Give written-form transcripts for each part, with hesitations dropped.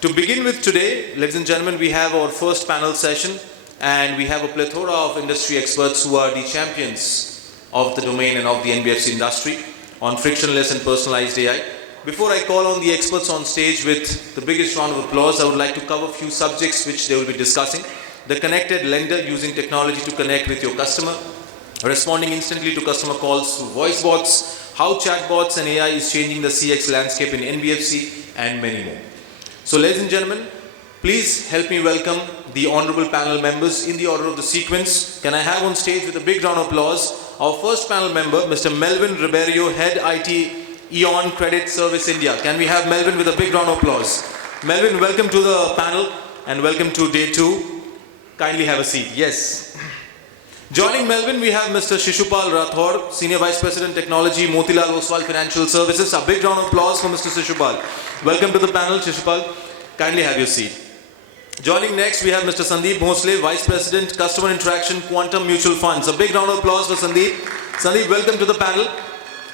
To begin with today, ladies and gentlemen, we have our first panel session and we have a plethora of industry experts who are the champions of the domain and of the NBFC industry on frictionless and personalized AI. Before I call on the experts on stage with the biggest round of applause, I would like to cover a few subjects which they will be discussing. The connected lender using technology to connect with your customer, responding instantly to customer calls through Voicebots, how chatbots and AI is changing the CX landscape in NBFC, and many more. So ladies and gentlemen, please help me welcome the honorable panel members in the order of the sequence. Can I have on stage with a big round of applause our first panel member, Mr. Melwyn Rebeiro, Head IT AEON Credit Service India. Can we have Melwyn with a big round of applause? Melwyn, welcome to the panel and welcome to day 2. Kindly have a seat. Yes. Joining Melwyn, we have Mr. Shishupal Rathore, Senior Vice President Technology, Motilal Oswal Financial Services. A big round of applause for Mr. Shishupal. Welcome to the panel, Shishupal. Kindly have your seat. Joining next, we have Mr. Sandeep Bhosle, Vice President, Customer Interaction, Quantum Mutual Funds. A big round of applause for Sandeep. Sandeep, welcome to the panel.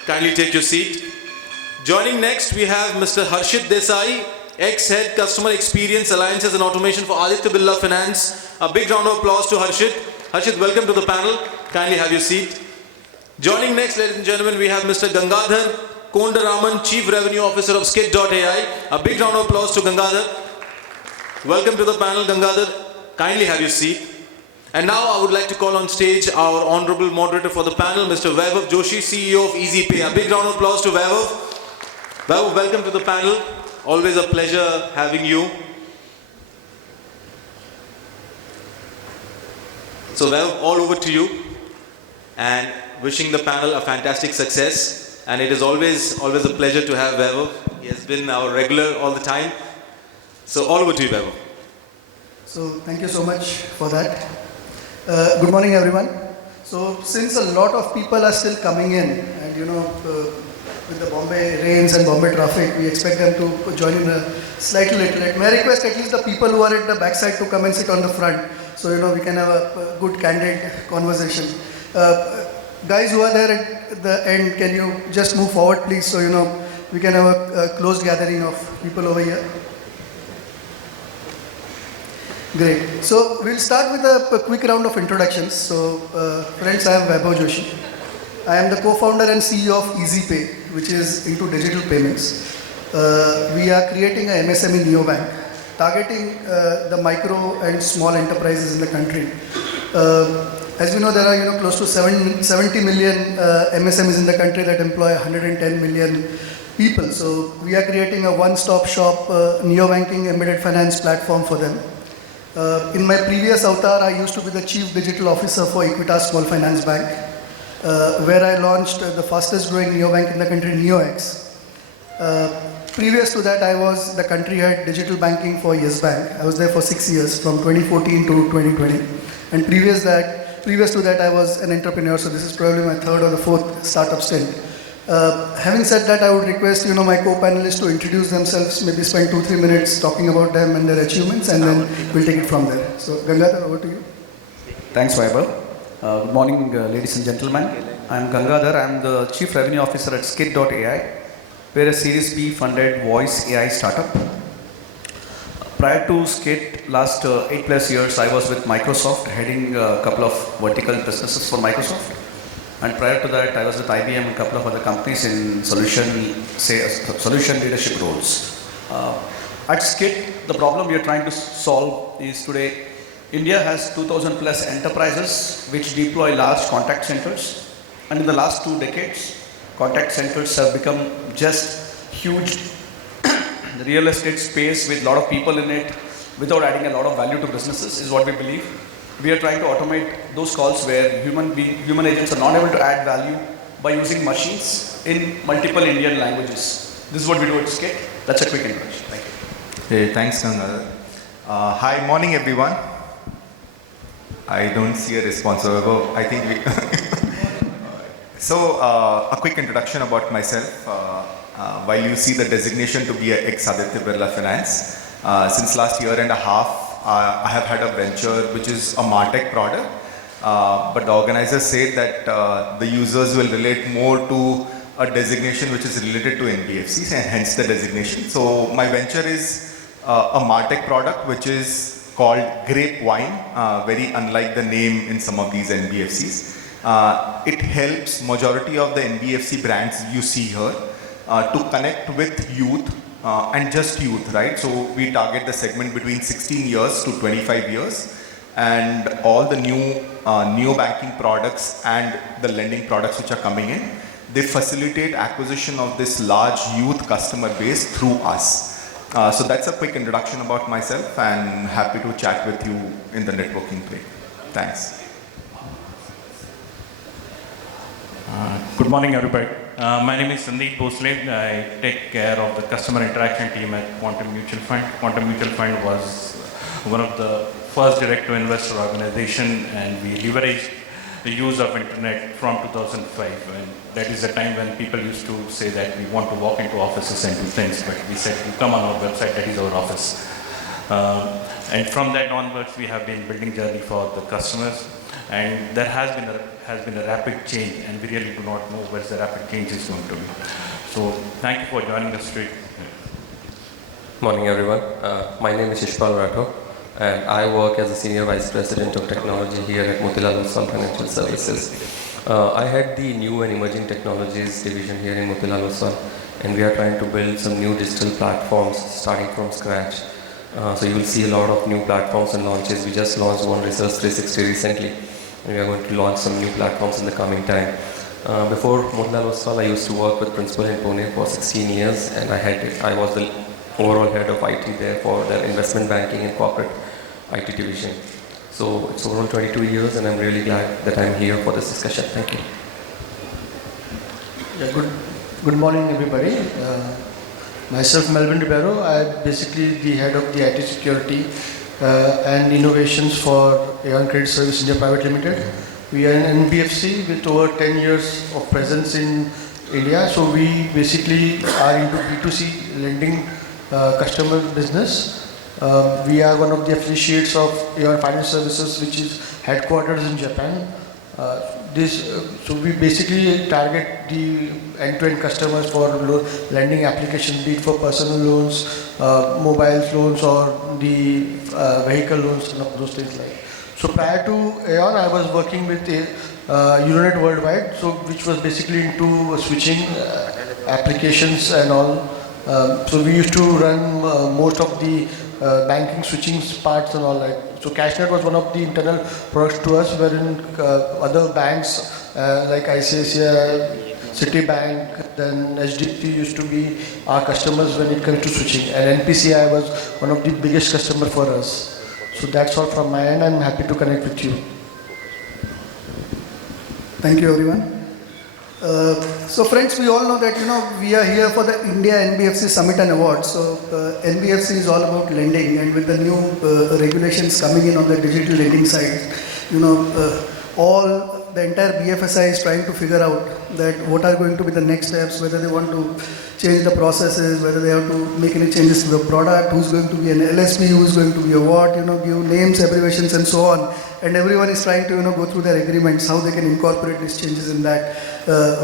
Kindly take your seat. Joining next, we have Mr. Harshit Desai, ex-head Customer Experience, Alliances and Automation for Aditya Birla Finance. A big round of applause to Harshit. Harshit, welcome to the panel. Kindly have your seat. Joining next, ladies and gentlemen, we have Mr. Gangadhar Kodandaram, Chief Revenue Officer of Skit.ai. A big round of applause to Gangadhar. Welcome to the panel, Gangadhar. Kindly have your seat. And now I would like to call on stage our honorable moderator for the panel, Mr. Vaibhav Joshi, CEO of EasyPay. A big round of applause to Vaibhav. Vaibhav, welcome to the panel. Always a pleasure having you. So Vaibhav, all over to you. And wishing the panel a fantastic success. And it is always a pleasure to have Vaibhav. He has been our regular all the time. So all over to you, Vaibhav. So thank you so much for that. Good morning, everyone. So since a lot of people are still coming in, and with the Bombay rains and Bombay traffic, we expect them to join in slightly late. May I request at least the people who are at the backside to come and sit on the front, so we can have a good, candid conversation. Guys who are there at the end, can you just move forward, please, so we can have a closed gathering of people over here. Great. So we'll start with a quick round of introductions. So friends, I am Vaibhav Joshi. I am the co-founder and CEO of EasyPay, which is into digital payments. We are creating a MSME neobank, targeting the micro and small enterprises in the country. As we know, there are close to 70 million MSMEs in the country that employ 110 million people. So we are creating a one-stop shop neobanking embedded finance platform for them. In my previous avatar, I used to be the Chief Digital Officer for Equitas Small Finance Bank, where I launched the fastest growing neobank in the country, NeoX. Previous to that, I was the country head digital banking for Yes Bank. I was there for 6 years, from 2014 to 2020. And previous to that, I was an entrepreneur, so this is probably my third or the fourth startup stint. Having said that, I would request my co-panelists to introduce themselves, maybe spend 2-3 minutes talking about them and their achievements, and then we'll take it from there. So Gangadhar, over to you. Thanks, Vaibhav. Good morning, ladies and gentlemen. I'm Gangadhar. I'm the Chief Revenue Officer at Skit.ai. We're a Series B funded voice AI startup. Prior to Skit, last 8+ years, I was with Microsoft, heading a couple of vertical businesses for Microsoft. And prior to that, I was with IBM and a couple of other companies in solution leadership roles. At Skit, the problem we are trying to solve is today, India has 2,000 plus enterprises which deploy large contact centers. And in the last 2 decades, contact centers have become just huge real estate space with a lot of people in it without adding a lot of value to businesses is what we believe. We are trying to automate those calls where human agents are not able to add value by using machines in multiple Indian languages. This is what we do at Skit. That's a quick introduction. Thank you. Hey, thanks, Gangadhar. Hi, morning, everyone. I don't see a response, however, I think we... So, a quick introduction about myself. While you see the designation to be an ex-Aditya Birla Finance, since last year and a half, I have had a venture which is a MarTech product, but the organizers say that the users will relate more to a designation which is related to NBFCs and hence the designation. So my venture is a MarTech product which is called Grapevine, very unlike the name in some of these NBFCs. It helps majority of the NBFC brands you see here to connect with youth and just youth, right? So we target the segment between 16 years to 25 years, and all the new neo-banking products and the lending products which are coming in, they facilitate acquisition of this large youth customer base through us. So that's a quick introduction about myself, and happy to chat with you in the networking break. Thanks. Good morning, everybody. My name is Sandeep Bhosle. I take care of the customer interaction team at Quantum Mutual Fund. Quantum Mutual Fund was one of the first direct-to-investor organization, and we leveraged the use of internet from 2005. And that is the time when people used to say that we want to walk into offices and do things, but we said, you come on our website, that is our office. And from that onwards, we have been building journey for the customers, and there has been a rapid change, and we really do not know where the rapid change is going to be. So thank you for joining us today. Morning, everyone. My name is Shishupal Rathore, and I work as a Senior Vice President of Technology here at Motilal Oswal Financial Services. I head the New and Emerging Technologies division here in Motilal Oswal, and we are trying to build some new digital platforms starting from scratch. So you will see a lot of new platforms and launches. We just launched one Research 360 recently, and we are going to launch some new platforms in the coming time. Before Motilal Oswal, I used to work with Principal in Pune for 16 years, and I was the overall head of IT there for their investment banking and corporate IT division. So it's overall 22 years, and I'm really glad that I'm here for this discussion. Thank you. Yeah, good morning, everybody. Myself, Melwyn Rebeiro. I'm basically the head of the IT security and innovations for AEON Credit Service India Private Limited. We are an NBFC with over 10 years of presence in India. So we basically are into B2C lending customer business. We are one of the affiliates of AEON Financial Services, which is headquartered in Japan. So we basically target the end-to-end customers for lending application, be it for personal loans, mobile loans, or the vehicle loans, and those things like. So prior to AEON, I was working with Unet Worldwide, so which was basically into switching applications and all. So we used to run most of the banking switching parts and all that. So CashNet was one of the internal products to us, wherein other banks like ICICI, Citibank, then HDFC used to be our customers when it comes to switching. And NPCI was one of the biggest customer for us. So that's all from my end. I'm happy to connect with you. Thank you, everyone. So friends, we all know that we are here for the India NBFC Summit Awards. So NBFC is all about lending, and with the new regulations coming in on the digital lending side, all the entire BFSI is trying to figure out that what are going to be the next steps, whether they want to change the processes, whether they have to make any changes to the product, who's going to be an LSP, who's going to be a what, give names, abbreviations, and so on. And everyone is trying to go through their agreements, how they can incorporate these changes in that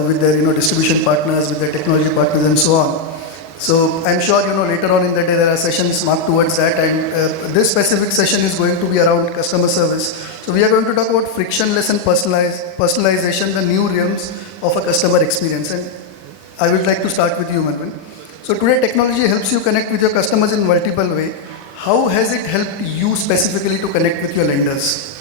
with their distribution partners, with their technology partners, and so on. So I'm sure later on in the day there are sessions marked towards that, and this specific session is going to be around customer service. So we are going to talk about frictionless and personalization, the new realms of a customer experience. And I would like to start with you, Melwyn. So today technology helps you connect with your customers in multiple ways. How has it helped you specifically to connect with your lenders?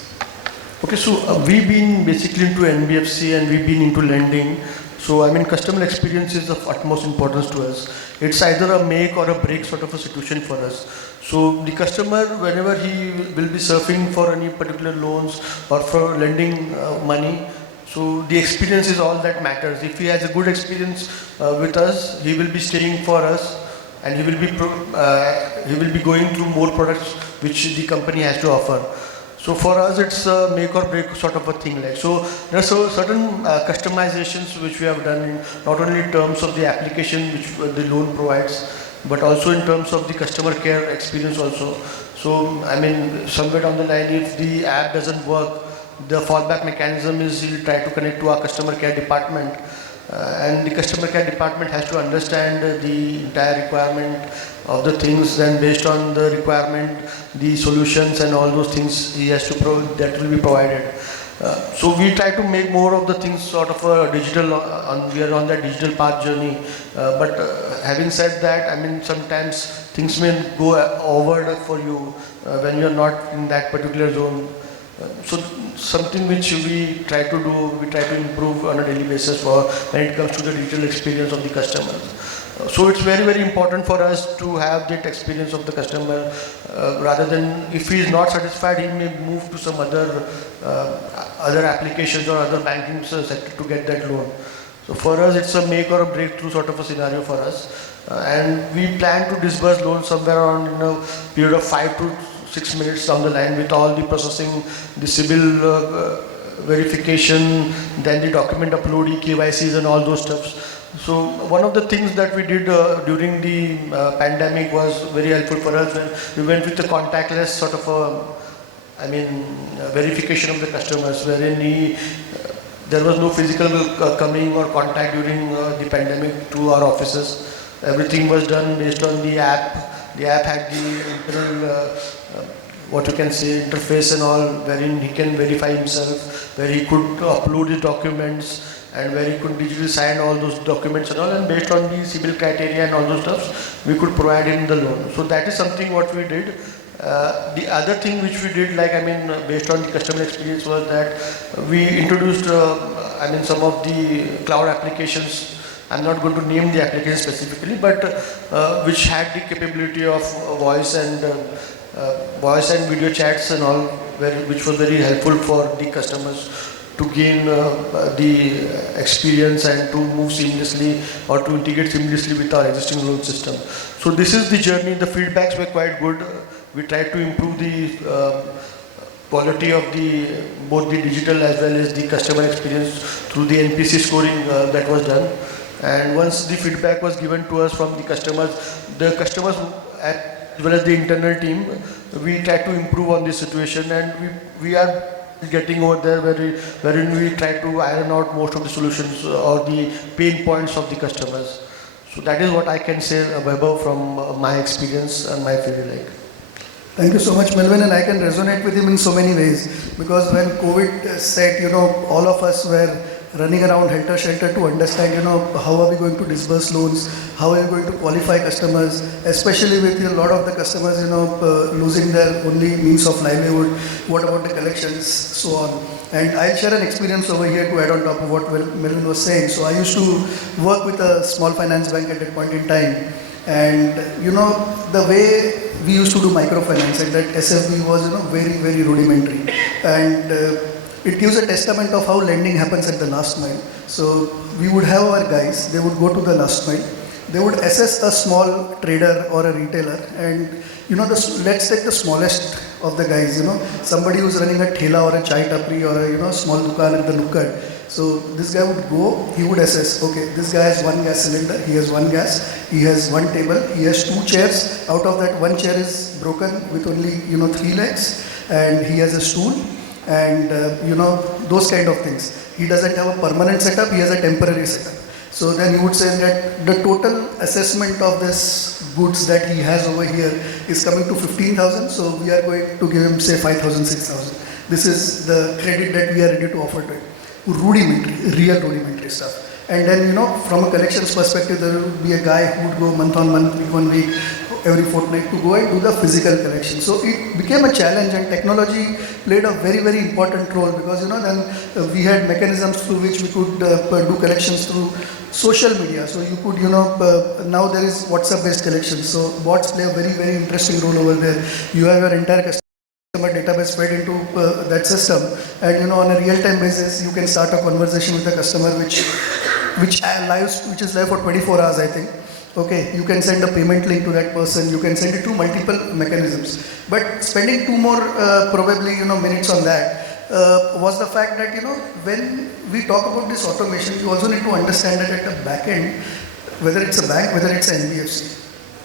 Okay, so we've been basically into NBFC and we've been into lending. So customer experience is of utmost importance to us. It's either a make or a break sort of a situation for us. So the customer, whenever he will be surfing for any particular loans or for lending money, so the experience is all that matters. If he has a good experience with us, he will be staying for us, and he will be going through more products which the company has to offer. So for us, it's a make or break sort of a thing. So there are certain customizations which we have done, not only in terms of the application which the loan provides, but also in terms of the customer care experience also. So somewhere down the line, if the app doesn't work, the fallback mechanism is we'll try to connect to our customer care department, and the customer care department has to understand the entire requirement of the things, and based on the requirement, the solutions and all those things he has to that will be provided. So we try to make more of the things sort of a digital, we are on that digital path journey. But having said that, I mean, sometimes things may go over for you when you are not in that particular zone. So something which we try to do, we try to improve on a daily basis for when it comes to the digital experience of the customer. So it's very, very important for us to have that experience of the customer, rather than if he is not satisfied, he may move to some other applications or other banking sector to get that loan. So for us, it's a make or a breakthrough sort of a scenario for us. And we plan to disburse loans somewhere around in a period of 5 to 6 minutes down the line, with all the processing, the CIBIL verification, then the document upload, KYCs and all those stuffs. So one of the things that we did during the pandemic was very helpful for us when we went with the contactless sort of verification of the customers, wherein there was no physical coming or contact during the pandemic to our offices. Everything was done based on the app. The app had the internal, interface and all, wherein he can verify himself, where he could upload his documents, and where he could digitally sign all those documents and all, and based on the CIBIL criteria and all those stuff, we could provide him the loan. So that is something what we did. The other thing which we did, based on the customer experience, was that we introduced, some of the cloud applications. I'm not going to name the application specifically, but which had the capability of voice and video chats and all, which was very helpful for the customers to gain the experience and to move seamlessly or to integrate seamlessly with our existing loan system. So this is the journey. The feedbacks were quite good. We tried to improve the quality of both the digital as well as the customer experience through the NPC scoring that was done. And once the feedback was given to us from the customers as well as the internal team, we tried to improve on this situation, and we are getting over there wherein we try to iron out most of the solutions or the pain points of the customers. So that is what I can say, Vaibhav, from my experience and my feeling. Thank you so much, Melwyn, and I can resonate with him in so many ways, because when COVID set, all of us were running around helter-skelter to understand, how are we going to disburse loans, how are we going to qualify customers, especially with a lot of the customers, losing their only means of livelihood, what about the collections, so on. And I'll share an experience over here to add on top of what Melwyn was saying. So I used to work with a small finance bank at that point in time, and, the way we used to do microfinance, and that SFB was, very, very rudimentary. And it gives a testament of how lending happens at the last mile. So we would have our guys, they would go to the last mile, they would assess a small trader or a retailer, and let's take the smallest of the guys, somebody who's running a thela or a chai tapri or a small dukan at the nukkad. So this guy would go, he would assess, okay, this guy has one gas cylinder, he has one gas, he has one table, he has two chairs, out of that one chair is broken with only 3 legs, and he has a stool, and those kind of things. He doesn't have a permanent setup, he has a temporary setup. So then he would say that the total assessment of this goods that he has over here is coming to 15,000, so we are going to give him say 5,000, 6,000. This is the credit that we are ready to offer to him. Rudimentary, real rudimentary stuff. And then, from a collections perspective, there would be a guy who would go month on month, week on week, every fortnight to go and do the physical collection. So it became a challenge, and technology played a very, very important role, because then we had mechanisms through which we could do collections through social media. So you could, now there is WhatsApp-based collections. So bots play a very, very interesting role over there. You have your entire customer database fed into that system, and on a real-time basis, you can start a conversation with the customer which is live for 24 hours, I think. Okay, you can send a payment link to that person, you can send it to multiple mechanisms. But spending 2 more probably minutes on that was the fact that when we talk about this automation, you also need to understand that at the back end, whether it's a bank, whether it's an NBFC,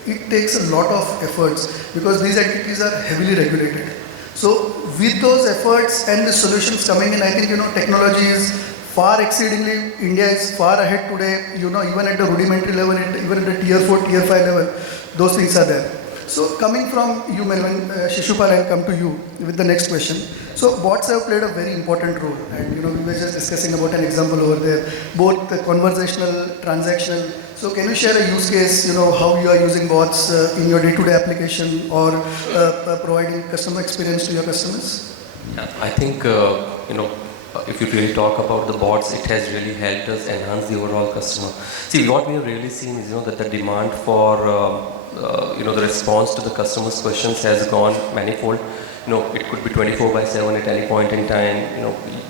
it takes a lot of efforts, because these entities are heavily regulated. So with those efforts and the solutions coming in, I think technology is far exceedingly, India is far ahead today, even at the rudimentary level, even at the tier 4, tier 5 level, those things are there. So coming from you, Melwyn, Shishupal, I'll come to you with the next question. So bots have played a very important role, and we were just discussing about an example over there, both the conversational, transactional. So can you share a use case, how you are using bots in your day-to-day application or providing customer experience to your customers? Yeah, I think, if you really talk about the bots, it has really helped us enhance the overall customer. See, what we have really seen is, that the demand for, the response to the customer's questions has gone manifold. It could be 24/7 at any point in time.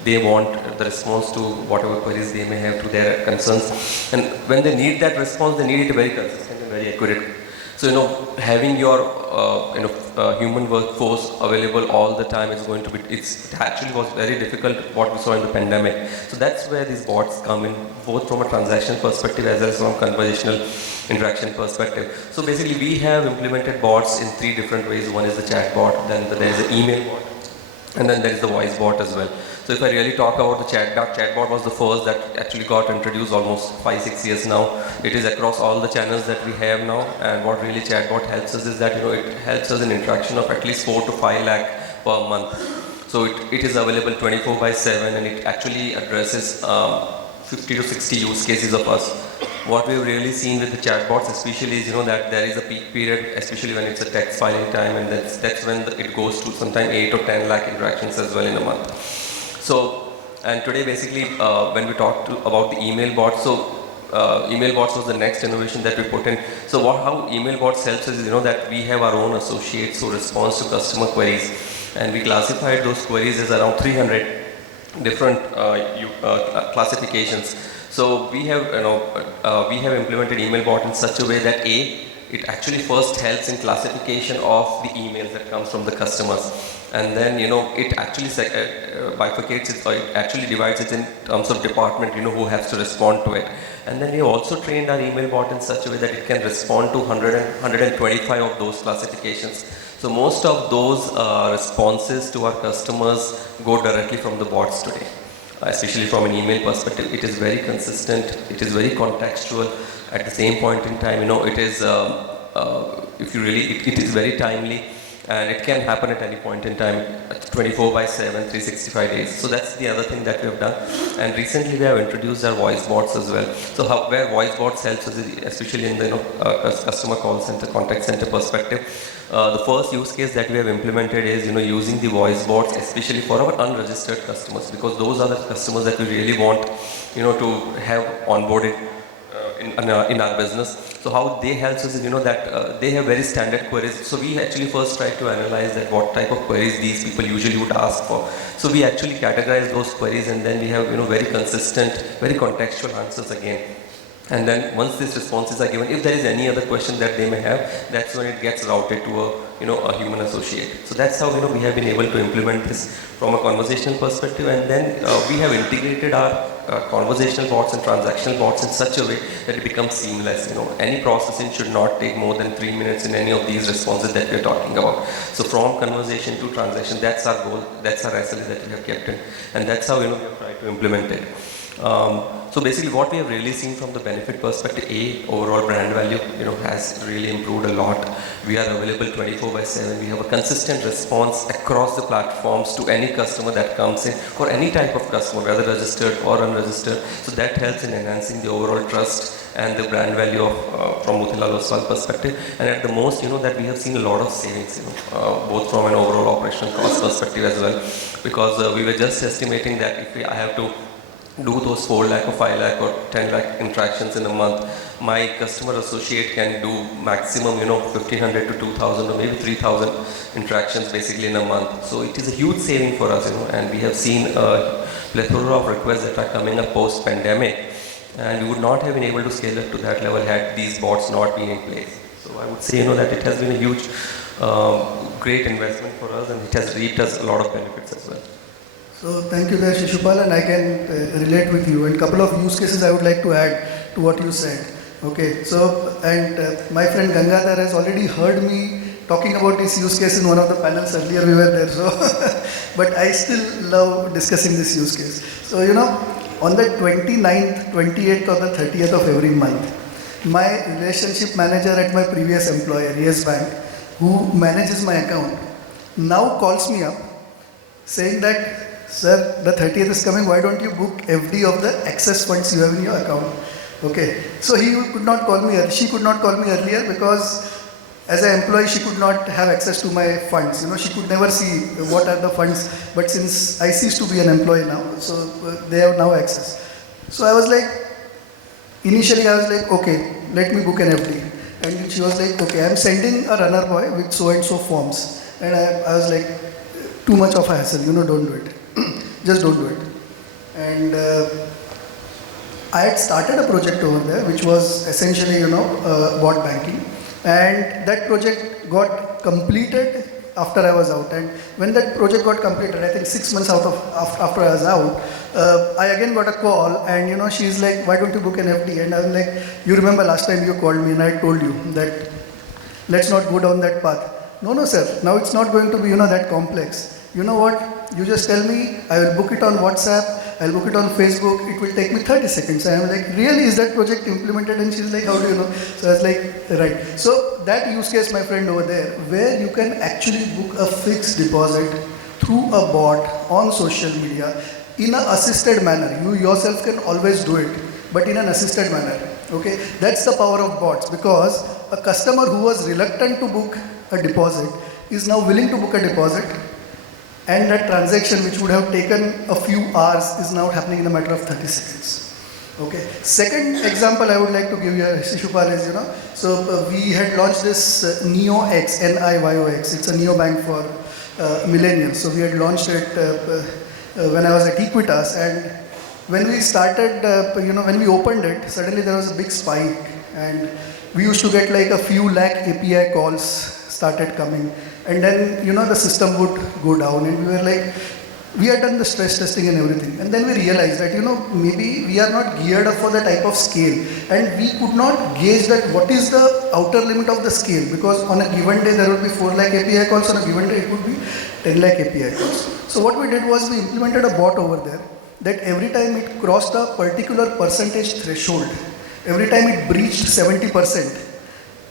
They want the response to whatever queries they may have to their concerns. And when they need that response, they need it very consistent and very accurate. So, having your, human workforce available all the time is going to be, it actually was very difficult what we saw in the pandemic. So that's where these bots come in, both from a transaction perspective as well as from conversational interaction perspective. So basically we have implemented bots in 3 different ways. One is the chat bot, then there is the email bot, and then there is the voice bot as well. So if I really talk about the chatbot was the first that actually got introduced almost 5-6 years now. It is across all the channels that we have now, and what really chatbot helps us is that it helps us in interaction of at least 4 to 5 lakh per month. So it is available 24/7, and it actually addresses 50 to 60 use cases of us. What we've really seen with the chatbots especially is that there is a peak period, especially when it's a text filing time, and that's when it goes to sometime 8 or 10 lakh interactions as well in a month. So, and today basically when we talk about the email bots, so email bots was the next innovation that we put in. So how email bots helps us is that we have our own associates who respond to customer queries, and we classified those queries as around 300 different classifications. So we have implemented email bot in such a way that it actually first helps in classification of the emails that comes from the customers. And then, it actually bifurcates it, or it actually divides it in terms of department, who has to respond to it. And then we also trained our email bot in such a way that it can respond to 125 of those classifications. So most of those responses to our customers go directly from the bots today. Especially from an email perspective, it is very consistent, it is very contextual. At the same point in time, it is, it is very timely. And it can happen at any point in time, 24/7, 365 days. So that's the other thing that we have done. And recently we have introduced our voice bots as well. So where voice bots helps us, especially in the customer call center, contact center perspective. The first use case that we have implemented is using the voice bots, especially for our unregistered customers, because those are the customers that we really want to have onboarded in our business. So how they help us is that they have very standard queries. So we actually first try to analyze that what type of queries these people usually would ask for. So we actually categorize those queries, and then we have very consistent, very contextual answers again. And then once these responses are given, if there is any other question that they may have, that's when it gets routed to a human associate. So that's how we have been able to implement this from a conversational perspective. And then we have integrated our conversational bots and transactional bots in such a way that it becomes seamless. Any processing should not take more than 3 minutes in any of these responses that we're talking about. So from conversation to transaction, that's our goal, that's our SLA that we have kept in, and that's how we have tried to implement it. So basically what we have really seen from the benefit perspective, overall brand value has really improved a lot. We are available 24/7. We have a consistent response across the platforms to any customer that comes in, for any type of customer, whether registered or unregistered. So that helps in enhancing the overall trust and the brand value of from Motilal Oswal perspective. And at the most, that we have seen a lot of savings, both from an overall operational cost perspective as well, because we were just estimating that if I have to do those 4 lakh or 5 lakh or 10 lakh interactions in a month, my customer associate can do maximum 1,500 to 2,000 or maybe 3,000 interactions basically in a month. So it is a huge saving for us, and we have seen a plethora of requests that are coming up post pandemic, and we would not have been able to scale up to that level had these bots not been in place. So I would say that it has been a huge great investment for us, and it has reaped us a lot of benefits as well. So thank you there, Shishupal, and I can relate with you. And a couple of use cases I would like to add to what you said. Okay, so and my friend Gangadhar has already heard me talking about this use case in one of the panels earlier. We were there, so but I still love discussing this use case. So On the 29th, 28th or the 30th of every month, my relationship manager at my previous employer, Yes Bank, who manages my account, now calls me up saying that, sir, the 30th is coming, why don't you book FD of the excess funds you have in your account? Okay, so she could not call me earlier because as an employee she could not have access to my funds. She could never see what are the funds, but since I ceased to be an employee now, so they have now access. So I was like, initially I was like, okay, let me book an FD. And she was like, okay, I'm sending a runner boy with so and so forms. And I was like, too much of a hassle, don't do it. Just don't do it. And I had started a project over there, which was essentially, bot banking. And that project got completed after I was out. And when that project got completed, I think 6 months after I was out, I again got a call and she's like, why don't you book an FD? And I was like, you remember last time you called me and I told you that let's not go down that path. No, sir, now it's not going to be, that complex. You know what? You just tell me, I will book it on WhatsApp, I'll book it on Facebook, it will take me 30 seconds. I'm like, really, is that project implemented? And she's like, how do you know? So I was like, right. So that use case, my friend over there, where you can actually book a fixed deposit through a bot on social media in an assisted manner. You yourself can always do it, but in an assisted manner. Okay, that's the power of bots, because a customer who was reluctant to book a deposit is now willing to book a deposit, and that transaction which would have taken a few hours is now happening in a matter of 30 seconds. Okay. Second example I would like to give you, Shishupal, is, so we had launched this NEOX, NIYOX. It's a neo bank for millennials. So we had launched it when I was at Equitas, and when we started, when we opened it, suddenly there was a big spike, and we used to get like a few lakh API calls started coming. And then, the system would go down, and we were like, we had done the stress testing and everything. And then we realized that, maybe we are not geared up for the type of scale. And we could not gauge that what is the outer limit of the scale. Because on a given day, there would be 4 lakh API calls. On a given day, it would be 10 lakh API calls. So what we did was we implemented a bot over there that every time it crossed a particular percentage threshold, every time it breached 70%,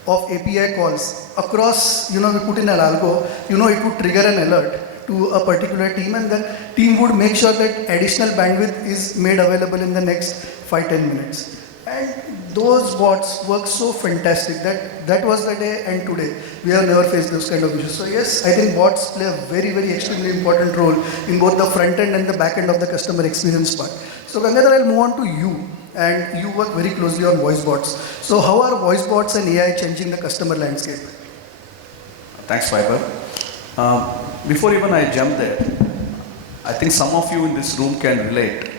of API calls across, we put in an algo, it would trigger an alert to a particular team, and that team would make sure that additional bandwidth is made available in the next 5-10 minutes. And those bots work so fantastic that was the day, and today we have never faced those kind of issues. So yes, I think bots play a very, very extremely important role in both the front end and the back end of the customer experience part. So Gangadhar, I'll move on to you. And you work very closely on Voicebots. So how are Voicebots and AI changing the customer landscape? Thanks, Vaibhav. Before even I jump there, I think some of you in this room can relate.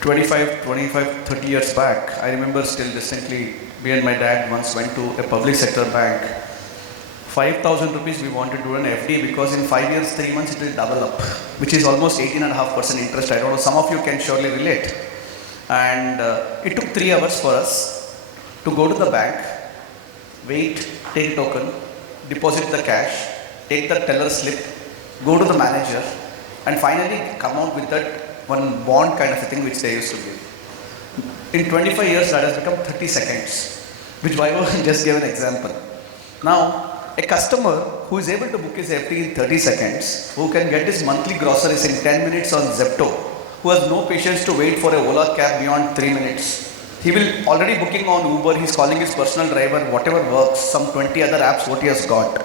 25, 30 years back, I remember still distinctly, me and my dad once went to a public sector bank. 5,000 rupees we want to do an FD because in 5 years, 3 months it will double up, which is almost 18.5% interest. I don't know, some of you can surely relate. And it took 3 hours for us to go to the bank, wait, take token, deposit the cash, take the teller slip, go to the manager, and finally come out with that one bond kind of a thing which they used to give. In 25 years, that has become 30 seconds, which Vaibhav just gave an example. Now, a customer who is able to book his FD in 30 seconds, who can get his monthly groceries in 10 minutes on Zepto, who has no patience to wait for a Ola cab beyond 3 minutes. He will already booking on Uber, he's calling his personal driver, whatever works, some 20 other apps what he has got.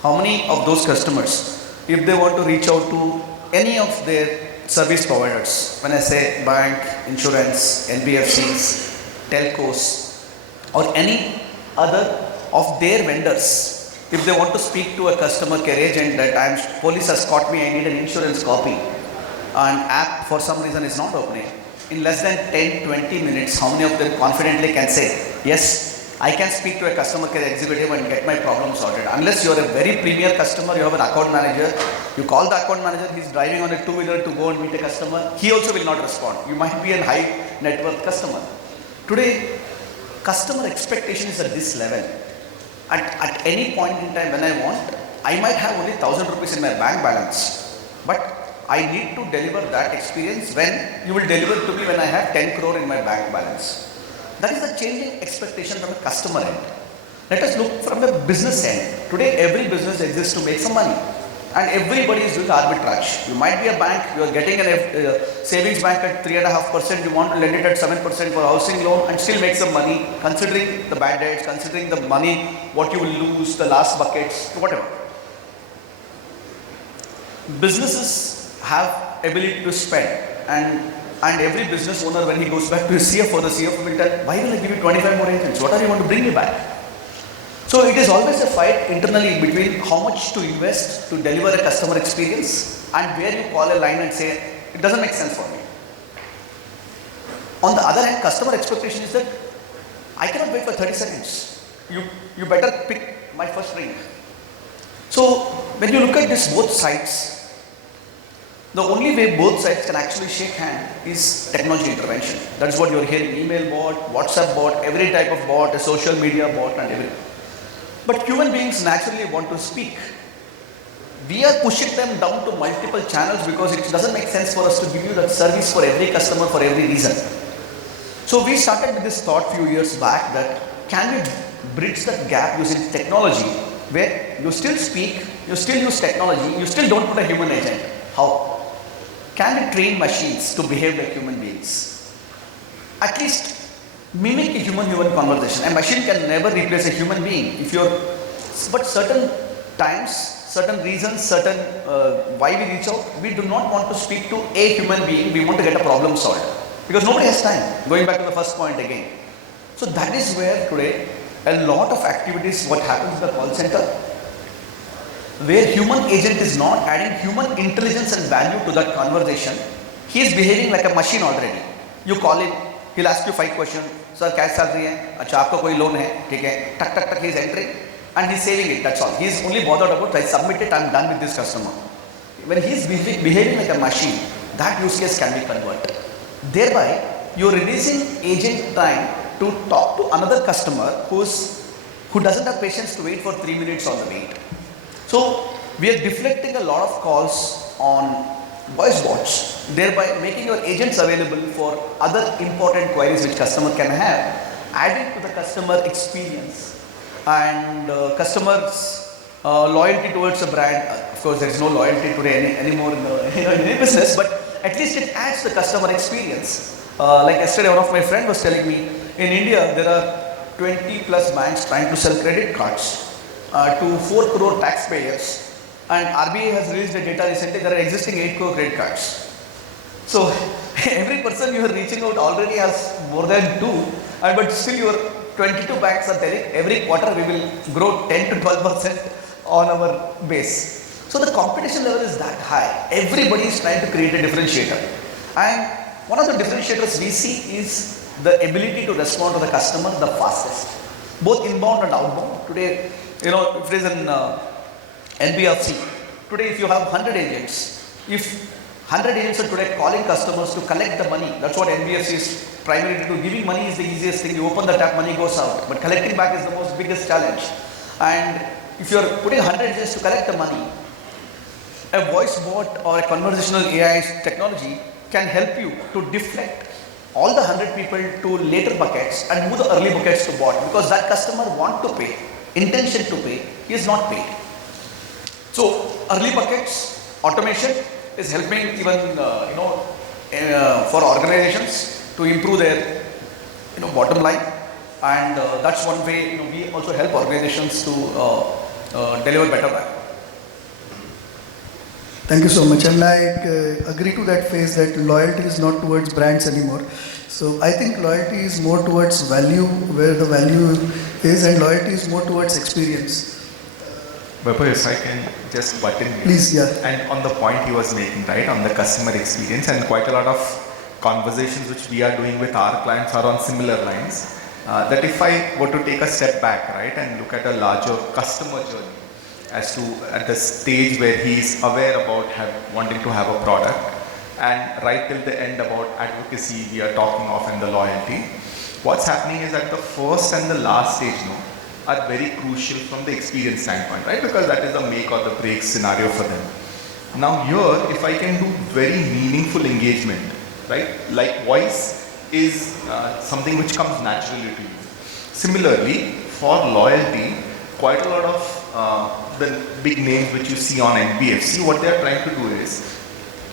How many of those customers, if they want to reach out to any of their service providers, when I say bank, insurance, NBFCs, telcos, or any other of their vendors, if they want to speak to a customer care agent that police has caught me, I need an insurance copy, and app for some reason is not opening, in less than 10-20 minutes, how many of them confidently can say, yes, I can speak to a customer care executive and get my problem sorted. Unless you are a very premier customer, you have an account manager, you call the account manager, he's driving on a two-wheeler to go and meet a customer, he also will not respond. You might be a high net worth customer. Today, customer expectation is at this level. At any point in time when I want, I might have only 1,000 rupees in my bank balance, but I need to deliver that experience when you will deliver to me when I have 10 crore in my bank balance. That is the changing expectation from the customer end. Let us look from the business end. Today, every business exists to make some money. And everybody is doing arbitrage. You might be a bank, you are getting a savings bank at 3.5%, you want to lend it at 7% for housing loan and still make some money, considering the bad debts, considering the money, what you will lose, the last buckets, whatever. Businesses have ability to spend, and every business owner, when he goes back to his CFO, the CFO will tell, why will I give you 25 more agents? What are you want to bring me back? So it is always a fight internally between how much to invest to deliver a customer experience and where you call a line and say, it doesn't make sense for me. On the other hand, customer expectation is that I cannot wait for 30 seconds. You better pick my first ring. So when you look at this both sides, the only way both sides can actually shake hand is technology intervention. That's what you're hearing, email bot, WhatsApp bot, every type of bot, a social media bot and everything. But human beings naturally want to speak. We are pushing them down to multiple channels because it doesn't make sense for us to give you that service for every customer for every reason. So we started with this thought few years back that can we bridge that gap using technology where you still speak, you still use technology, you still don't put a human agent. How? Can we train machines to behave like human beings? At least mimic a human-human conversation. A machine can never replace a human being. But certain times, certain reasons, certain why we reach out, we do not want to speak to a human being. We want to get a problem solved because nobody has time. Going back to the first point again. So that is where today a lot of activities, what happens in the call center, where human agent is not adding human intelligence and value to that conversation. He is behaving like a machine already. You call him, he'll ask you 5 questions. Sir, क्या salary है? अच्छा आपका कोई loan है? ठीक है? टक टक टक he is entering and he is saving it. That's all. He is only bothered about I submit it. I'm done with this customer. When he is behaving like a machine, that use case can be converted. Thereby, you are releasing agent time to talk to another customer who doesn't have patience to wait for 3 minutes on the wait. So we are deflecting a lot of calls on Voicebots, thereby making your agents available for other important queries which customer can have, adding to the customer experience and customers' loyalty towards a brand. Of course, there is no loyalty today anymore in any business, but at least it adds the customer experience. Like yesterday, one of my friends was telling me, in India there are 20 plus banks trying to sell credit cards to 4 crore taxpayers. And RBI has released the data recently, there are existing 8 crore credit cards. So every person you are reaching out already has more than 2, but still your 22 banks are telling every quarter we will grow 10 to 12% on our base. So the competition level is that high. Everybody is trying to create a differentiator. And one of the differentiators we see is the ability to respond to the customer the fastest, both inbound and outbound. Today, if it is an NBFC, today if you have 100 agents, if 100 agents are today calling customers to collect the money, that's what NBFC is primarily to do. Giving money is the easiest thing. You open the tap, money goes out. But collecting back is the most biggest challenge. And if you are putting 100 agents to collect the money, a voice bot or a conversational AI technology can help you to deflect all the 100 people to later buckets and move the early buckets to bot, because that customer want to pay, intention to pay, he is not paid. So early buckets automation is helping even for organizations to improve their bottom line, and that's one way we also help organizations to deliver better value. Thank you so much, and I agree to that phase that loyalty is not towards brands anymore. So I think loyalty is more towards value, where the value is, and loyalty is more towards experience. Vaibhav, if I can just butt in here. Please, yeah. And on the point he was making, right, on the customer experience, and quite a lot of conversations which we are doing with our clients are on similar lines. That if I were to take a step back, right, and look at a larger customer journey as to at the stage where he is aware about wanting to have a product, and right till the end about advocacy we are talking of and the loyalty, what's happening is that the first and the last stage are very crucial from the experience standpoint, right? Because that is the make or the break scenario for them. Now here, if I can do very meaningful engagement, right? Like voice is something which comes naturally to you. Similarly, for loyalty, quite a lot of the big names which you see on NBFC, what they are trying to do is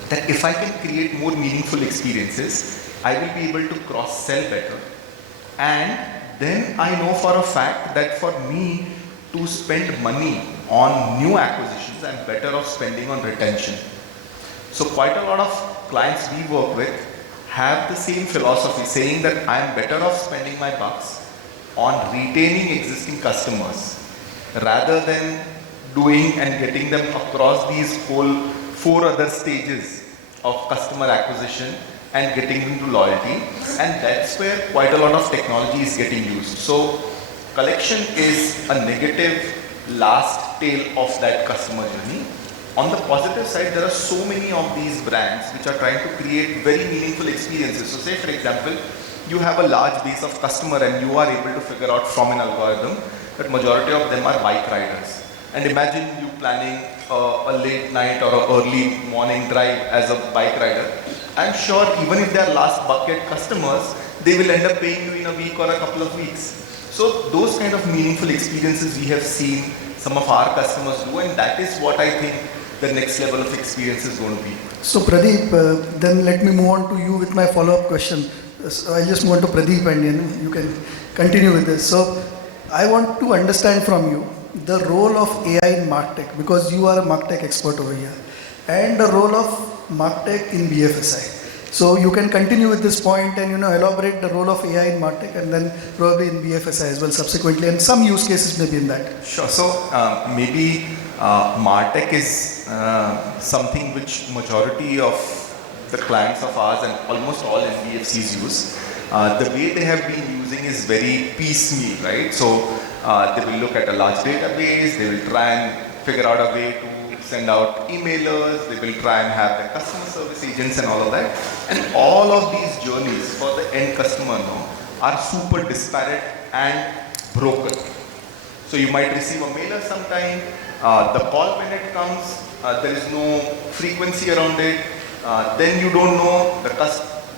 that if I can create more meaningful experiences, I will be able to cross-sell better. And then I know for a fact that for me to spend money on new acquisitions, I'm better off spending on retention. So quite a lot of clients we work with have the same philosophy, saying that I'm better off spending my bucks on retaining existing customers rather than doing and getting them across these whole 4 other stages of customer acquisition and getting into loyalty. And that's where quite a lot of technology is getting used. So collection is a negative last tail of that customer journey. On the positive side, there are so many of these brands which are trying to create very meaningful experiences. So say for example, you have a large base of customer and you are able to figure out from an algorithm that majority of them are bike riders. And imagine you planning a late night or an early morning drive as a bike rider. I'm sure even if they are last bucket customers, they will end up paying you in a week or a couple of weeks. So those kind of meaningful experiences we have seen some of our customers do, and that is what I think the next level of experience is going to be. So Pradeep, then let me move on to you with my follow-up question. So I just want to Pradeep and you can continue with this. So I want to understand from you the role of AI in MarTech, because you are a MarTech expert over here, and the role of MarTech in BFSI. So you can continue with this point and elaborate the role of AI in MarTech and then probably in BFSI as well subsequently, and some use cases maybe in that. Sure. So maybe MarTech is something which majority of the clients of ours and almost all NBFCs use. The way they have been using is very piecemeal, right? So they will look at a large database, they will try and figure out a way to send out emailers, they will try and have the customer service agents and all of that. And all of these journeys for the end customer now are super disparate and broken. So you might receive a mailer sometime, the call when it comes, there is no frequency around it, then you don't know,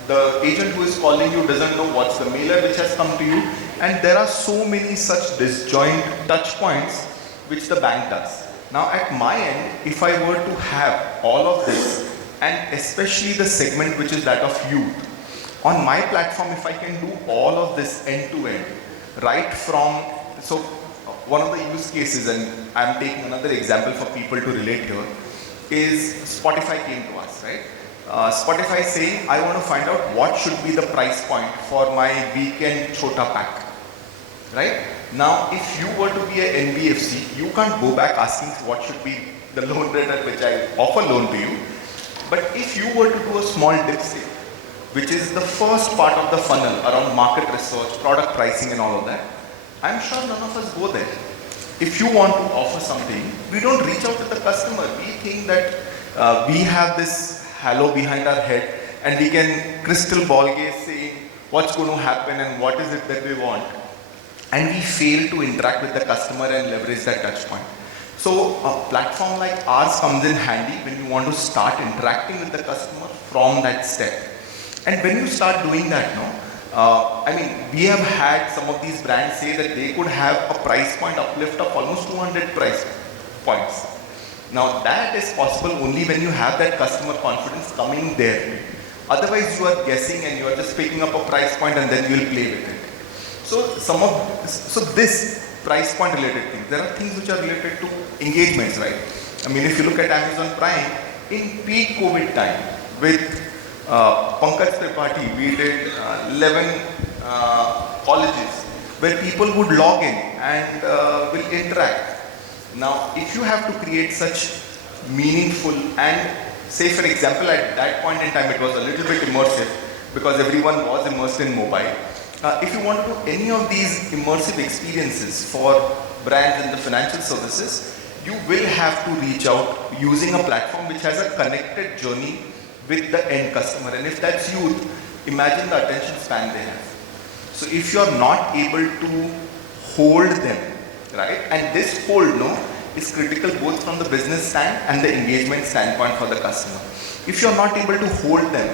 the agent who is calling you doesn't know what's the mailer which has come to you, and there are so many such disjoint touch points which the bank does. Now at my end, if I were to have all of this, and especially the segment which is that of youth, on my platform, if I can do all of this end to end, right from, so one of the use cases, and I'm taking another example for people to relate here, is Spotify came to us, right? Spotify saying, I want to find out what should be the price point for my weekend chota pack, right? Now, if you were to be an NBFC, you can't go back asking what should be the loan rate at which I offer loan to you. But if you were to do a small dipstick, which is the first part of the funnel around market research, product pricing and all of that, I'm sure none of us go there. If you want to offer something, we don't reach out to the customer. We think that we have this halo behind our head and we can crystal ball gaze saying what's going to happen and what is it that we want. And we fail to interact with the customer and leverage that touch point. So a platform like ours comes in handy when you want to start interacting with the customer from that step. And when you start doing that, we have had some of these brands say that they could have a price point uplift of almost 200 price points. Now that is possible only when you have that customer confidence coming there. Otherwise you are guessing and you are just picking up a price point and then you will play with it. So this price point related things, there are things which are related to engagements, right? I mean, if you look at Amazon Prime, in peak COVID time with Pankaj Tripathi, we did 11 colleges where people would log in and will interact. Now, if you have to create such meaningful and say for example at that point in time it was a little bit immersive because everyone was immersed in mobile. If you want to do any of these immersive experiences for brands in the financial services, you will have to reach out using a platform which has a connected journey with the end customer. And if that's youth, imagine the attention span they have. So if you're not able to hold them, right? And this hold, is critical both from the business stand and the engagement standpoint for the customer. If you're not able to hold them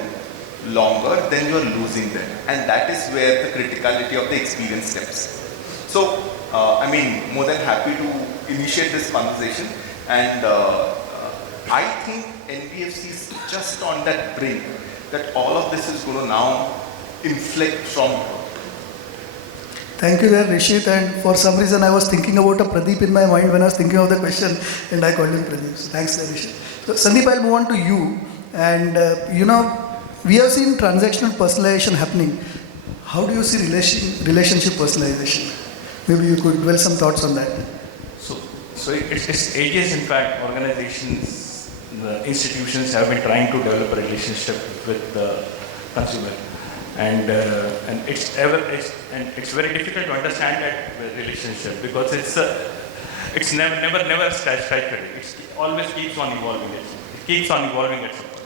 longer, then you're losing them. And that is where the criticality of the experience steps. So, more than happy to initiate this conversation. And I think NBFC is just on that brink that all of this is going to now inflect from. Thank you there, Rishit. And for some reason, I was thinking about a Pradeep in my mind when I was thinking of the question, and I called him Pradeep. So thanks there, Rishit. So Sandeep, I'll move on to you. And we have seen transactional personalization happening. How do you see relationship personalization? Maybe you could dwell some thoughts on that. So it's ages, in fact, organizations, the institutions have been trying to develop a relationship with the consumer. And it's very difficult to understand that relationship because it's never saturated. It always keeps on evolving. It keeps on evolving at some point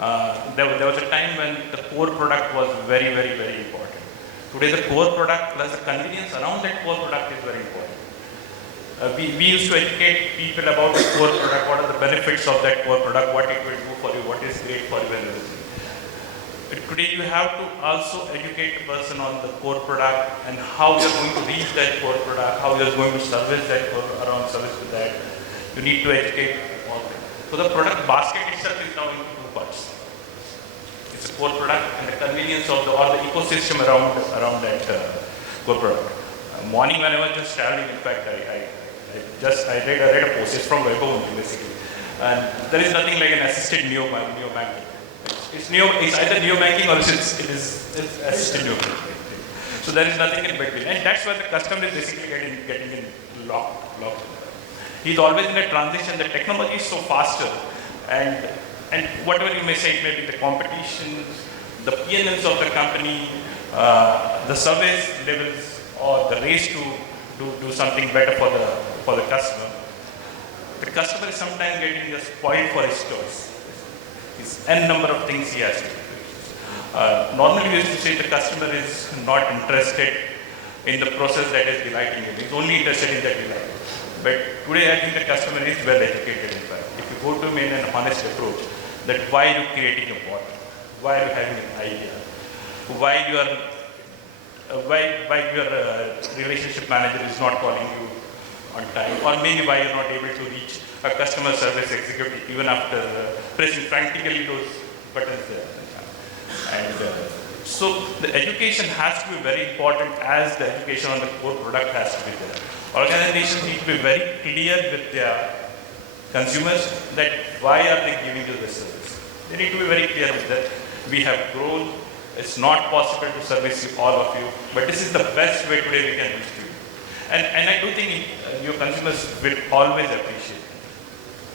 of time. There was a time when the core product was very, very, very important. Today the core product plus the convenience around that core product is very important. We used to educate people about the core product, what are the benefits of that core product, what it will do for you, what is great for you and everything. Today you have to also educate the person on the core product and how you're going to reach that core product, how you're going to service that core around service with that. You need to educate all that. So the product basket itself is now into two parts. It's a core product and the convenience of the ecosystem around that core product. Morning when I was just traveling, in fact, I read a post. It's from Vaibhav basically. And there is nothing like an assisted neo-banking. It's either neo-banking or it is assisted neo-banking. So there is nothing in between. And that's where the customer is basically getting in locked. He's always in a transition. The technology is so faster. And whatever you may say, it may be the competition, the P&Ls of the company, the service levels, or the race to do something better for the customer. The customer is sometimes getting spoiled for his choice. It's n number of things he has to do. Normally we used to say the customer is not interested in the process that is delighting him. He's only interested in that delight. But today I think the customer is well educated in fact. If you go to him in an honest approach, that why are you creating a bot? Why are you having an idea? Why your relationship manager is not calling you on time, or maybe why you're not able to reach a customer service executive even after pressing frantically those buttons there. And so the education has to be very important as the education on the core product has to be there. Organizations need to be very clear with their consumers that why are they giving you this service. They need to be very clear with that. We have grown. It's not possible to service you, all of you, but this is the best way today we can reach you. And I do think your consumers will always appreciate it.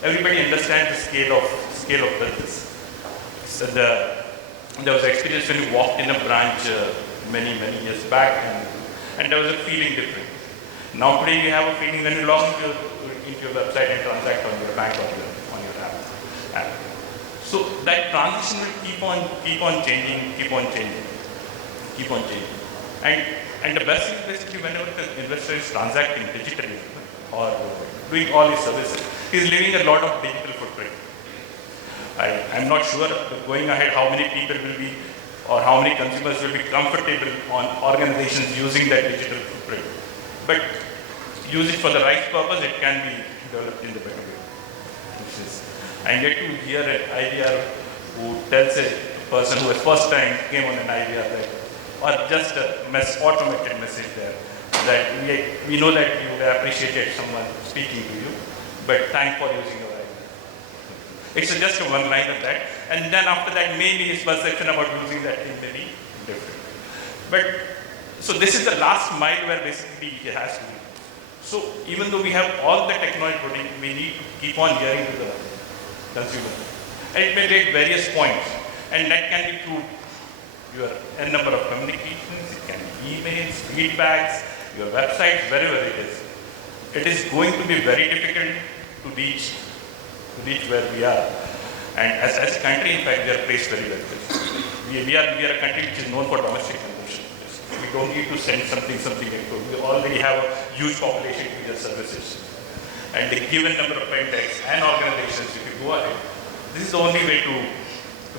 Everybody understands the scale of business. So there was an experience when you walked in a branch many years back, and there was a feeling different. Now today you have a feeling when you log into your website and transact on your bank or on your app. So that transition will keep on changing. And the best thing is basically whenever the investor is transacting digitally or doing all his services, he is leaving a lot of digital footprint. I'm not sure going ahead how many people will be or how many consumers will be comfortable on organizations using that digital footprint. But use it for the right purpose, it can be developed in the better way. I get to hear an IVR who tells a person who first time came on an IVR that, or just a automated message there, that we know that you appreciated someone speaking to you, but thanks for using your IVR. It's just a one line of that, and then after that maybe his perception about using that thing may be different. But so this is the last mile where basically it has to be. So even though we have all the technology today, we need to keep on hearing to the consumer. And it may be at various points, and that can be through your n number of communications, it can be emails, feedbacks, your websites, wherever it is. It is going to be very difficult to reach where we are. And as a country, in fact, we are placed very well. We are a country which is known for domestic consumption. We don't need to send something. We already have a huge population to their services. and a given number of pen tests and organizations, if you go ahead, this is the only way to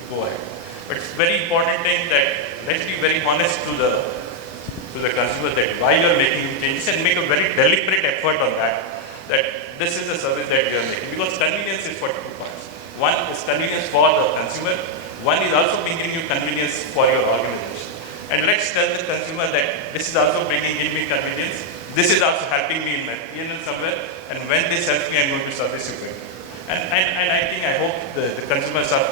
go ahead. But it's very important thing that let's be very honest to the consumer that why you are making changes and make a very deliberate effort on that this is the service that you are making, because convenience is for 2 parts. One is convenience for the consumer, one is also bringing you convenience for your organization. And let's tell the consumer that this is also bringing me convenience, this is also helping me in my P&L somewhere, and when this helps me, I'm going to service you better. And I hope the consumers are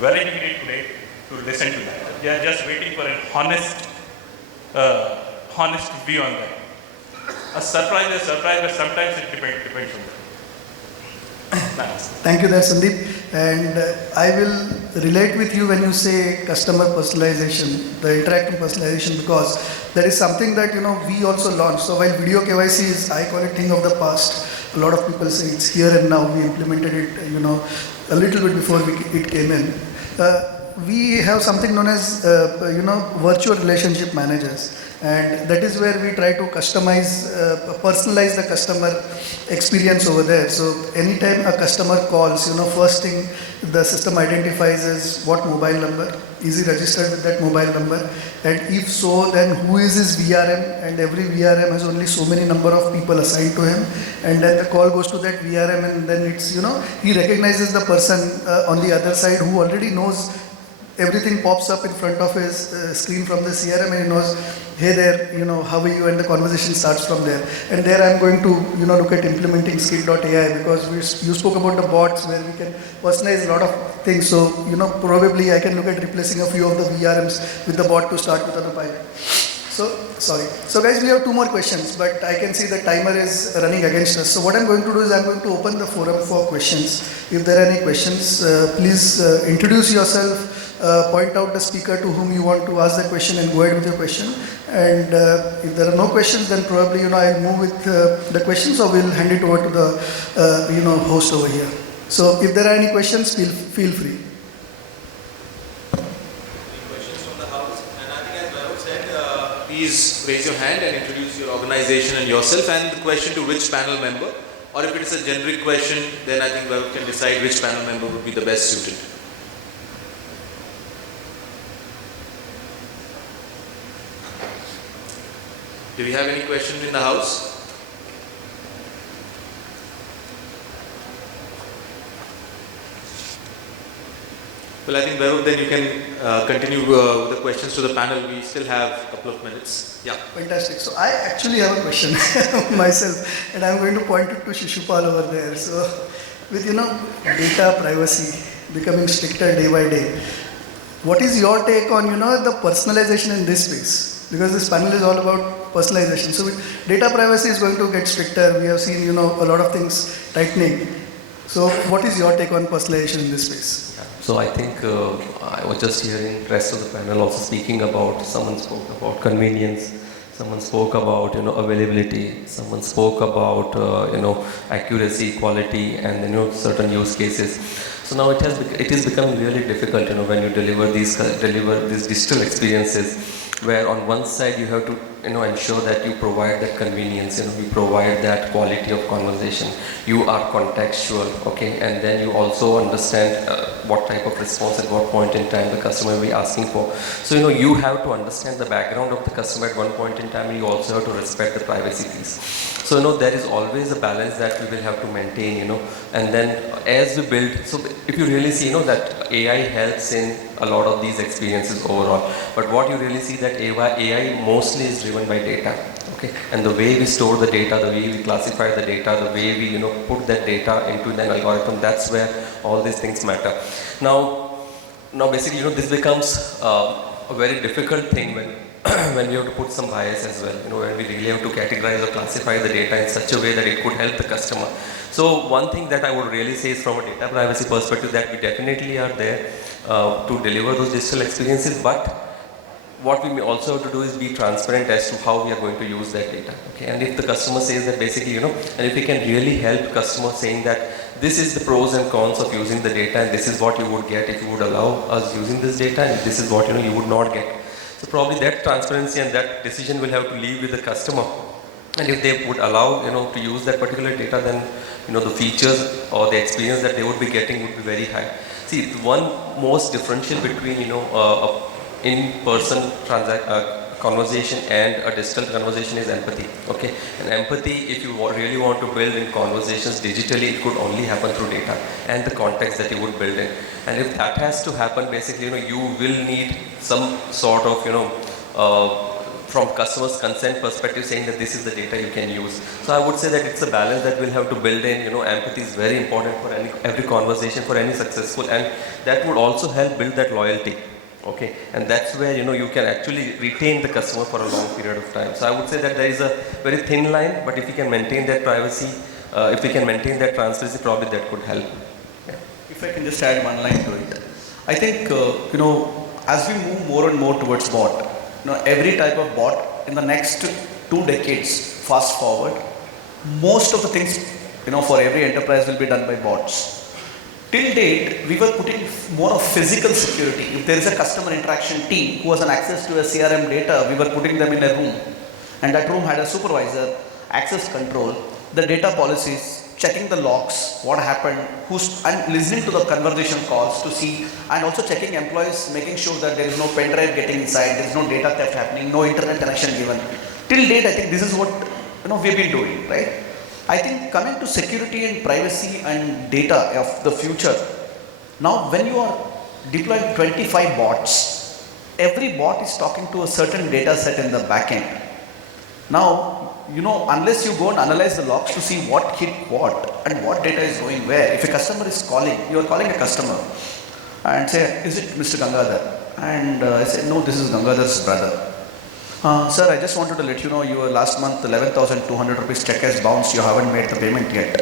well educated today to listen to that. They are just waiting for an honest view on that. A surprise is a surprise, but sometimes it depends on that. Thank you there, Sandeep. And I will relate with you when you say customer personalization, the interactive personalization, because that is something that we also launched. So while video KYC is, I call it thing of the past. A lot of people say it's here and now. We implemented it, a little bit before it came in. We have something known as, virtual relationship managers. And that is where we try to customize, personalize the customer experience over there. So anytime a customer calls, first thing the system identifies is what mobile number, is he registered with that mobile number, and if so, then who is his VRM, and every VRM has only so many number of people assigned to him, and then the call goes to that VRM, and then it's, he recognizes the person on the other side who already knows. Everything pops up in front of his screen from the CRM, and he knows, hey there, how are you, and the conversation starts from there. And there I'm going to, look at implementing Skit.ai, because you spoke about the bots where we can personalize a lot of things. So, probably I can look at replacing a few of the VRMs with the bot to start with on the pilot. So, sorry. So guys, we have 2 more questions, but I can see the timer is running against us. So what I'm going to do is I'm going to open the forum for questions. If there are any questions, please introduce yourself. Point out the speaker to whom you want to ask the question and go ahead with your question. And if there are no questions, then probably I'll move with the questions, or we'll hand it over to the host over here. So if there are any questions, feel free. Any questions from the house? And I think as Vaibhav said, please raise your hand and introduce your organization and yourself and the question to which panel member. Or if it is a generic question, then I think Vaibhav can decide which panel member would be the best suited. Do we have any questions in the house? Well, I think Vaibhav, then you can continue with the questions to the panel. We still have a couple of minutes. Yeah. Fantastic. So I actually have a question myself, and I'm going to point it to Shishupal over there. So with data privacy becoming stricter day by day, what is your take on the personalization in this space? Because this panel is all about personalization. So data privacy is going to get stricter. We have seen a lot of things tightening. So what is your take on personalization in this space? So I think I was just hearing the rest of the panel also speaking about, someone spoke about convenience, someone spoke about availability, someone spoke about accuracy, quality, and certain use cases. So now it is becoming really difficult when you deliver these digital experiences, where on one side you have to ensure that you provide that convenience, you provide that quality of conversation, you are contextual, okay, and then you also understand what type of response at what point in time the customer will be asking for. So you have to understand the background of the customer at one point in time, and you also have to respect the privacy piece. So there is always a balance that we will have to maintain, and then as we build, so if you really see, that AI helps in a lot of these experiences overall, but what you really see that AI mostly is driven by data, okay, and the way we store the data, the way we classify the data, the way we put that data into an algorithm, that's where all these things matter. Now basically this becomes a very difficult thing when we have to put some bias as well, when we really have to categorize or classify the data in such a way that it could help the customer. So one thing that I would really say is, from a data privacy perspective, that we definitely are there to deliver those digital experiences, but what we may also have to do is be transparent as to how we are going to use that data. Okay? And if the customer says that basically, and if we can really help customers saying that this is the pros and cons of using the data, and this is what you would get if you would allow us using this data, and this is what you would not get. So probably that transparency and that decision will have to leave with the customer. And if they would allow, to use that particular data, then, the features or the experience that they would be getting would be very high. See, one most differential between, a in-person conversation and a digital conversation is empathy. Okay, and empathy, if you really want to build in conversations digitally, it could only happen through data and the context that you would build in. And if that has to happen, basically, you will need some sort of, from customers' consent perspective, saying that this is the data you can use. So I would say that it's a balance that we'll have to build in. Empathy is very important for every conversation, for any successful, and that would also help build that loyalty. Okay, and that's where you can actually retain the customer for a long period of time. So I would say that there is a very thin line, but if we can maintain that privacy, if we can maintain that transparency, probably that could help. Yeah. If I can just add one line to it, I think as we move more and more towards bot, every type of bot in the next 2 decades, fast forward, most of the things for every enterprise will be done by bots. Till date, we were putting more of physical security. If there is a customer interaction team who has an access to a CRM data, we were putting them in a room. And that room had a supervisor, access control, the data policies, checking the logs, what happened, and listening to the conversation calls to see, and also checking employees, making sure that there is no pen drive getting inside, there is no data theft happening, no internet connection given. Till date, I think this is what we've been doing, right? I think coming to security and privacy and data of the future, now when you are deploying 25 bots, every bot is talking to a certain data set in the backend. Now, unless you go and analyze the logs to see what hit what and what data is going where, if a customer is calling, you are calling a customer and say, is it Mr. Gangadhar? And I say, no, this is Gangadhar's brother. Sir, I just wanted to let you know your last month 11,200 rupees check has bounced, you haven't made the payment yet.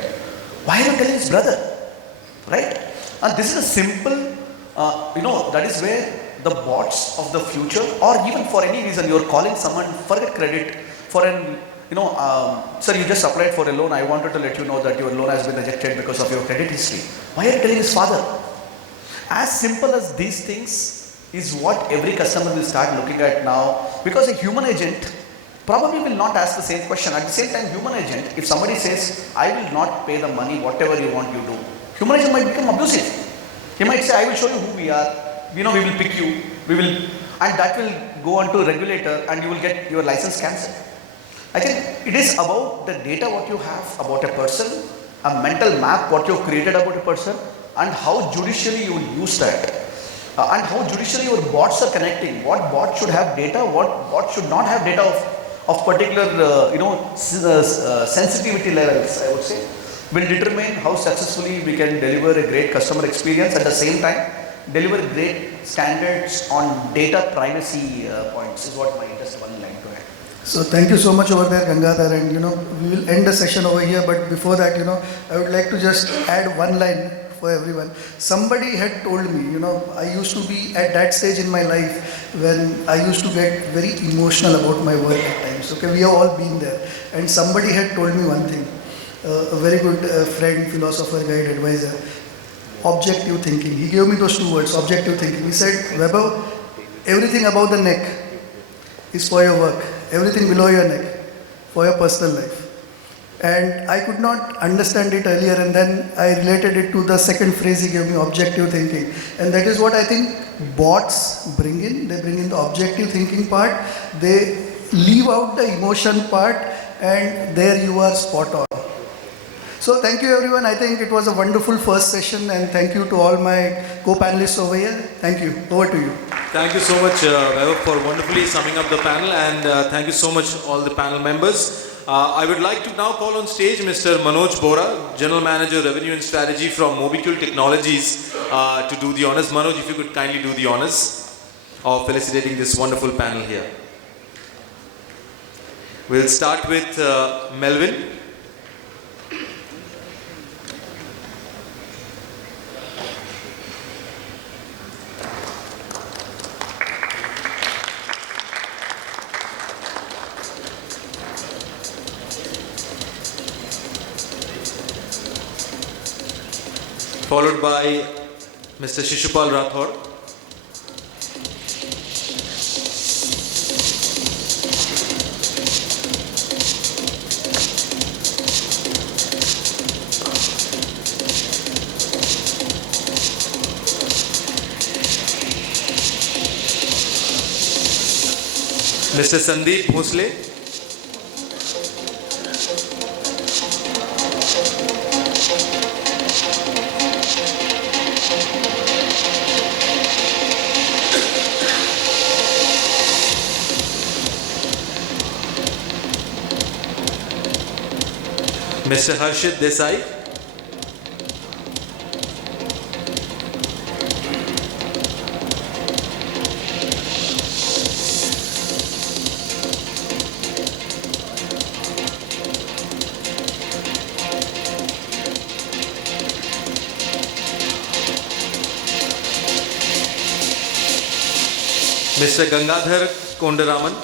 Why are you telling his brother? Right? And this is a simple, that is where the bots of the future, or even for any reason, you're calling someone for a credit, for an, sir, you just applied for a loan, I wanted to let you know that your loan has been rejected because of your credit history. Why are you telling his father? As simple as these things is what every customer will start looking at now, because a human agent probably will not ask the same question. At the same time, human agent, if somebody says, I will not pay the money, whatever you want you do, human agent might become abusive. He might say, I will show you who we are, we will pick you, and that will go on to a regulator and you will get your license cancelled. I think it is about the data what you have about a person, a mental map what you have created about a person, and how judicially you will use that. And how judicially your bots are connecting. What bot should have data, what bot should not have data of particular, sensitivity levels, I would say, will determine how successfully we can deliver a great customer experience, at the same time deliver great standards on data privacy points is what my just one line to add. So thank you so much over there, Gangadhar, and we will end the session over here, but before that, I would like to just add one line for everyone. Somebody had told me, I used to be at that stage in my life when I used to get very emotional about my work at times. Okay, we have all been there. And somebody had told me one thing, a very good friend, philosopher, guide, advisor, objective thinking. He gave me those 2 words, objective thinking. He said, Vaibhav, everything above the neck is for your work. Everything below your neck for your personal life. And I could not understand it earlier, and then I related it to the second phrase he gave me, objective thinking. And that is what I think bots bring in. They bring in the objective thinking part, they leave out the emotion part, and there you are spot on. So thank you everyone. I think it was a wonderful first session, and thank you to all my co-panelists over here. Thank you. Over to you. Thank you so much, Vaibhav, for wonderfully summing up the panel, and thank you so much all the panel members. I would like to now call on stage Mr. Manoj Bora, General Manager Revenue and Strategy from Mobicule Technologies, to do the honors. Manoj, if you could kindly do the honors of felicitating this wonderful panel here. We'll start with Melwyn. Followed by Mr. Shishupal Rathore. Mr. Sandeep Bhosle. Mr. Harshit Desai. Mr. Gangadhar Kondaraman.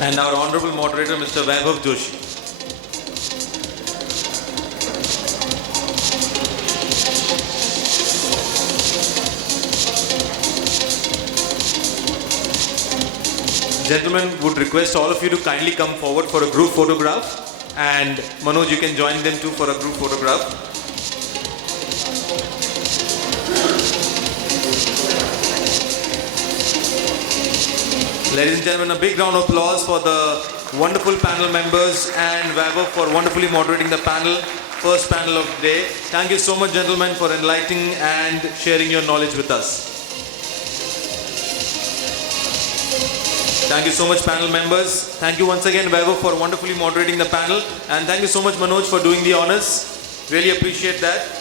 And our honorable moderator, Mr. Vaibhav Joshi. Gentlemen, would request all of you to kindly come forward for a group photograph, and Manoj, you can join them too for a group photograph. Ladies and gentlemen, a big round of applause for the wonderful panel members and Vaibhav for wonderfully moderating the panel, first panel of the day. Thank you so much, gentlemen, for enlightening and sharing your knowledge with us. Thank you so much, panel members. Thank you once again, Vaibhav, for wonderfully moderating the panel. And thank you so much, Manoj, for doing the honors. Really appreciate that.